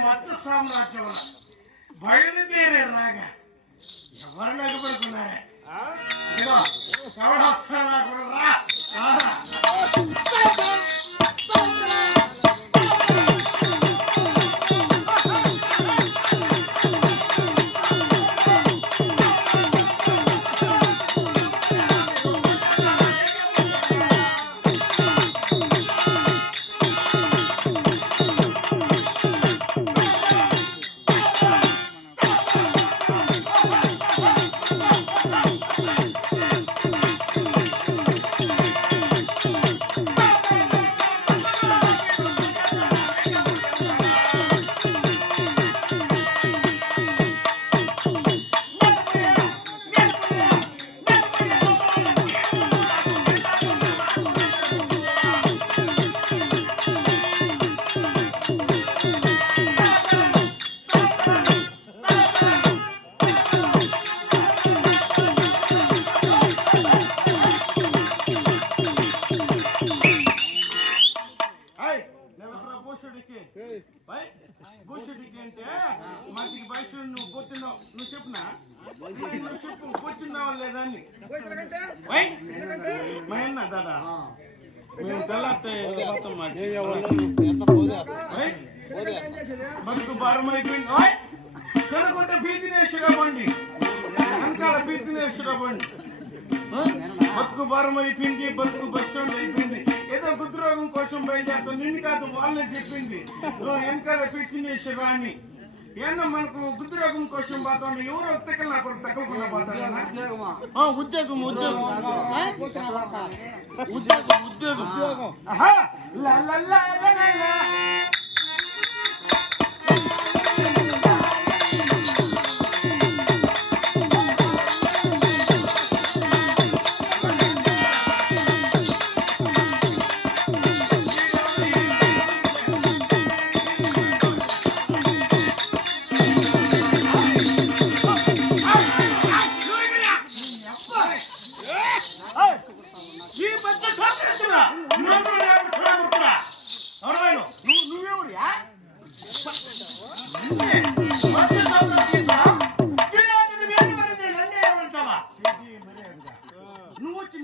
మత్స్య సామ్రాజ్యం బయలుదేరే రాగా ఎవరు నగబడుకున్నారే ఎవరు వస్తున్నా నాకు రా భూషుడికి అంటే మంచికి బయట నువ్వు పోతున్నావు నువ్వు చెప్పునా నువ్వు చెప్పు పోతున్నావా లేదా అని మయన్నా దాదా మేము తెల్లారితే బతుకు భారం అయిపోయింది కనుకుంటే పీతినేశ్వరా బండి వెనకాల పీతినేశ్వరా బండి బతుకు భారం అయిపోయింది బతుకు బస్ స్టాండ్ అయిపోయింది ఏదో ఉద్యోగం కోసం బయలుదేరుతాం నిన్ను కాదు వాళ్ళని చెప్పింది వెనకాల పీతినేశ్వరా అని ఏమన్నా మనకు ఉద్యోగం కోసం పోతాం ఎవరో ఒక్కలు నాకు తగ్గకుండా పోతాను ఉద్యోగం ఉద్యోగం ఉద్యోగం ఉద్యోగం నువ్వు వచ్చి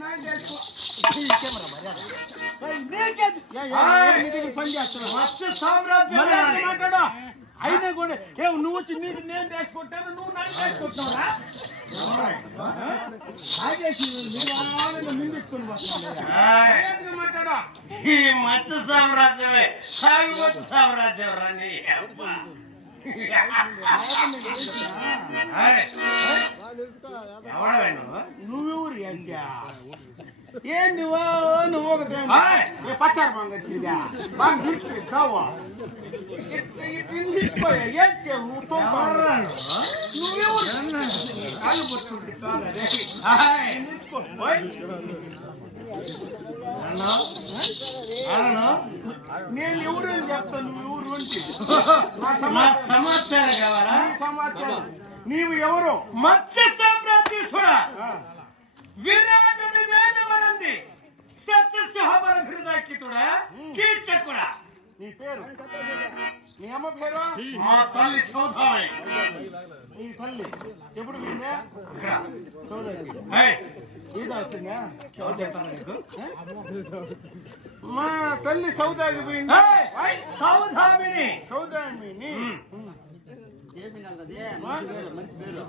పని చేస్తున్నావు మత్స్య సామ్రాజ్యం మాట్లాడా అయినా కూడా నువ్వు వచ్చి నీకు నేను వేసుకుంటాను నువ్వు నాకు వేసుకుంటున్నావురా మాట్లాడా ఈ మత్స్య సామ్రాజ్యమే సాగుబోతు సామ్రాజ్యం రండి నువ్వెవరు ఏంది నువ్వు ఒకటే పచ్చారు బాగా బాగా తీర్చుకుంటావా తీర్చుకోయా నేను ఎవరు అని చెప్తాను నువ్వు ఎవరు సమాచారం కావాలా సమాచారం నీవు ఎవరు మత్స్య సామ్రాజ్యేశ్వరా విరాటుని వేదవరంది సత్యసింహపర బిరుదాకితుడా కీచకుడా నీ పేరు నీ అమ్మ పేరు మా తల్లి సౌదామి నీ తల్లి ఎప్పుడు పోయిందా ఇక్కడ సౌదామి వచ్చిందా ఎవరు చెప్తాను నీకు మా తల్లి సౌదాకి పోయింది సౌదామిని సౌదామిని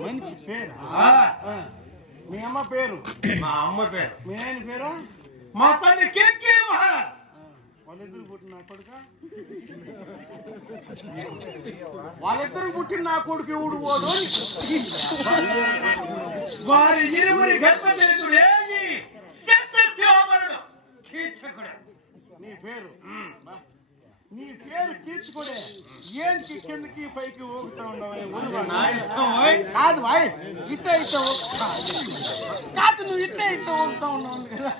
మంచి పేరు మీ అమ్మ పేరు మా అమ్మ పేరు మీ ఆయన పేరు మా తండ్రి కేకే మహారాజ్ వాళ్ళిద్దరు పుట్టిన నా కొడుక వాళ్ళిద్దరు పుట్టిన నా కొడుకు ఎవడు పోదు వారి ఇరువురి గర్భజనితుడు సత్యశివరుడు కీచకుడు నీ పేరు నీ పేరు కీర్చుకోడే ఏంటి కిందకి పైకి ఊగుతా ఉండవు నా ఇష్టం కాదు బాయ్ ఇట్ట కాదు నువ్వు ఇట్ట ఊగుతా ఉన్నావు కదా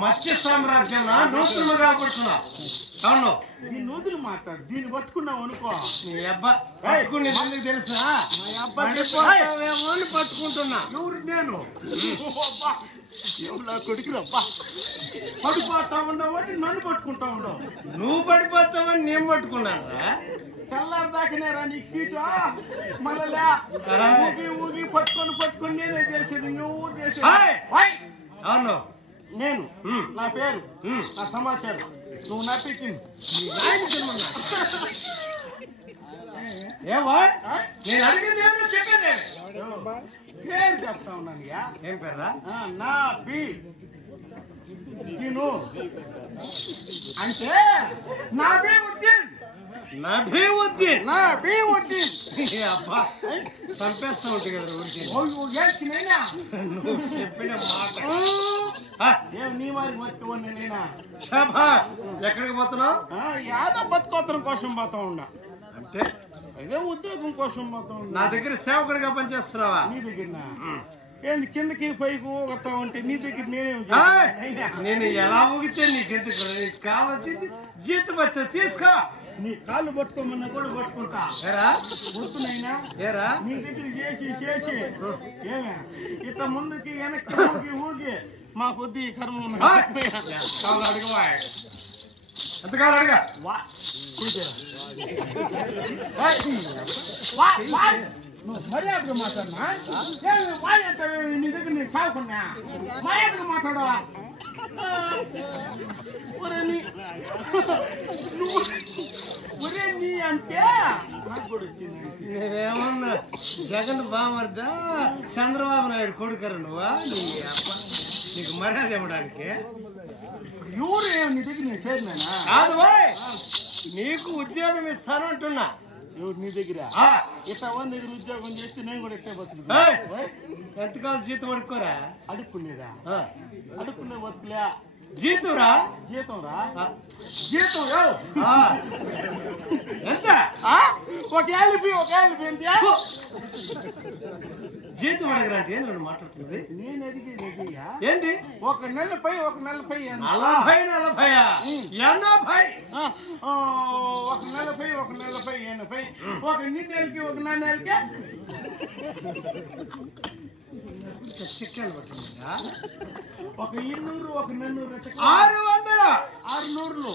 మత్స్య సామ్రాజ్యం నూతులు కాబడుతున్నా అవును నీ నూతులు మాట్లాడు దీన్ని పట్టుకున్నావు అనుకో నీ అబ్బా పట్టుకుని ఎందుకు తెలుసా మా అబ్బాయి పట్టుకుంటున్నా ఎవరు నేను ఏమన్నా కొడుకురబ్బా పడిపోతా ఉండవని నన్ను పట్టుకుంటా ఉండవు. నువ్వు పడిపోతావని నేను పట్టుకున్నాను తెల్లారి దాకినారా నీకు సీటు మళ్ళా ఊగి ఊగి పట్టుకొని నేనే చేసేది నువ్వు చేసేది. అవును నేను నా పేరు నా సమాచారం నువ్వు నప్పించింది ఏమో నేను అడిగింది ఏమో చెప్పేది పేరు చెప్తా ఉన్నాను. ఏం పేర్రా? నా బి అంటే నా బి ఉద్దీన్. నబీవుద్దీన్. అబ్బా చంపేస్తా ఉంటుంది కదా ఊరికి. నువ్వు చెప్పిన మాట నీ మరి బతుకోని నేనా? షాబాష్. ఎక్కడికి పోతున్నావు? యాదో బతుకోతనం కోసం పోతా ఉన్నా. అంటే అదే ఉద్యోగం కోసం పోతా ఉన్నా. నా దగ్గర సేవకుడిగా పనిచేస్తున్నావా? నీ దగ్గర ఏంది కిందకి పైకి ఊగుతా ఉంటే నీ దగ్గర నేనేం నేను ఎలా ఊగితే నీకెందుకు? నీకు కావాల్సింది జీతం వచ్చి తీసుకో. నీ కాళ్ళు పట్టుకోమన్నా కూడా పట్టుకుంటా. గుర్తునైనా నీ దగ్గర చేసి ఏమే ఇట్లా ముందుకి వెనక్కి ఊగి మా కొద్ది కర్మ అడగవా? ఎంతకాలం అడగా? మర్యాదగా మాట్లాడినా నీ దగ్గర నేను సాగుకున్నా మర్యాదగా మాట్లాడవా? ఒరే నీ అంటే నువ్వేమన్నా జగన్ బామర్దా చంద్రబాబు నాయుడు కొడుకరు నువ్వా? నీకు మర్యాద ఇవ్వడానికి ఎవరు ఏమి నీ దగ్గర నేను చేరినా కాదు. నీకు ఉద్యోగం ఇస్తాను అంటున్నా. ఎవరు నీ దగ్గర? ఇట్లా వన్ దగ్గర ఉద్యోగం చేస్తే నేను కూడా ఎట్టే బతుకు. ఎంతకాలం జీతం అడుక్కోరా? అడుక్కునేదా? అడుక్కునే బతుకులే. జీతం రా? జీతం ఎంత? ఒక ఏళ్ళి ఎంత జీతం అడగరా అంటే ఏంది నువ్వు మాట్లాడుతున్నది? నేను అడిగేది ఏంటి? ఒక నెలపై 40 40 80 ఒక నెలపై 80 ఒక నిన్నెలకి ఒక నెలకి ఒక 200 ఒక 400 600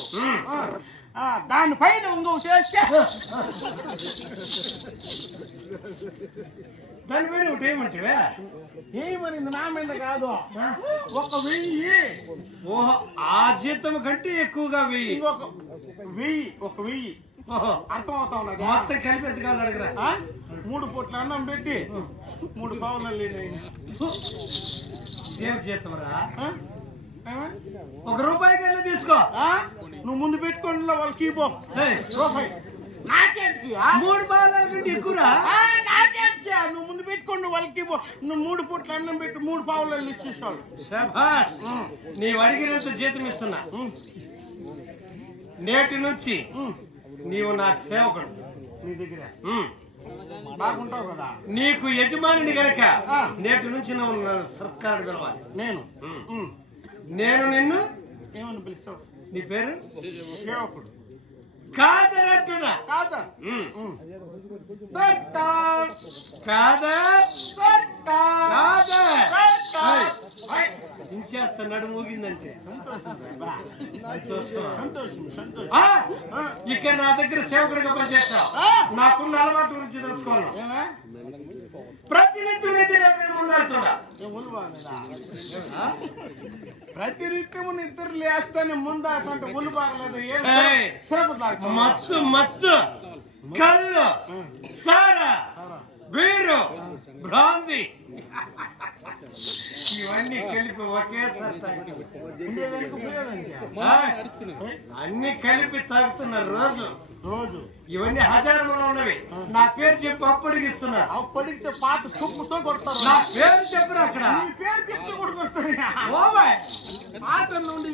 దానిపైన ఇంకొక చేస్తే దానిపైన ఒకటి ఏమంటే ఏమనింది నా మీద కాదు. 1000. ఓహో, ఆ జీతం కంటే ఎక్కువగా 1000 అర్థం అవుతా ఉన్నది. మొత్తం కలిపి ఎంత కాదు అడగరా? 3 పూట్ల అన్నం పెట్టి 3 పావులు ఏం జీతం రా? ₹1 కన్నా తీసుకో. నువ్వు ముందు పెట్టుకోండి వాళ్ళకి రూపాయి. 3 పావుల కంటే ఎక్కువరా? నువ్వు ముందు పెట్టుకోండి వాళ్ళకి నువ్వు 3 పూట్ల అన్నం పెట్టి 3 పావులు ఇచ్చేసాడు. శభాష్. నీవు అడిగినంత జీతం ఇస్తున్నా. నేటి నుంచి నీవు నాకు సేవకుడు. నీ దగ్గర బాగుంటావు కదా. నీకు యజమానిని గనక నేటి నుంచి నువ్వు సర్కారు పిలవాలి. నేను నిన్ను ఏమని పిలుస్తావు? నీ పేరు సేవకుడు కాదనట్టున్నా. కాదా? ఇంచేస్తా నడు మూగిందంటే ఇక్కడ నా దగ్గర సేవకుడిగా పనిచేస్తావు. నాకున్న అలవాటు గురించి తెలుసుకోవాలి. ప్రతినిత్యం ముందాడుతున్నా. ప్రతినిత్యము నిద్ర లేస్తానే ముందాటంటే ఒళ్ళు బాగలేదు. మత్తు కళ్ళు సారా బీరు బ్రాంది ఇవన్నీ కలిపి ఒకేసారి అన్ని కలిపి తాగుతున్నారు రోజు. ఇవన్నీ హజారంలో ఉన్నవి. నా పేరు చెప్పి అప్పడిగిస్తున్నారు. అప్పడిగితే పాత చుప్పుతో కొడతారు. నా పేరు చెప్పరు అక్కడ. పేరు చెప్తే కొడుకొస్తారు. ఓ బాయ్ పాత నుండి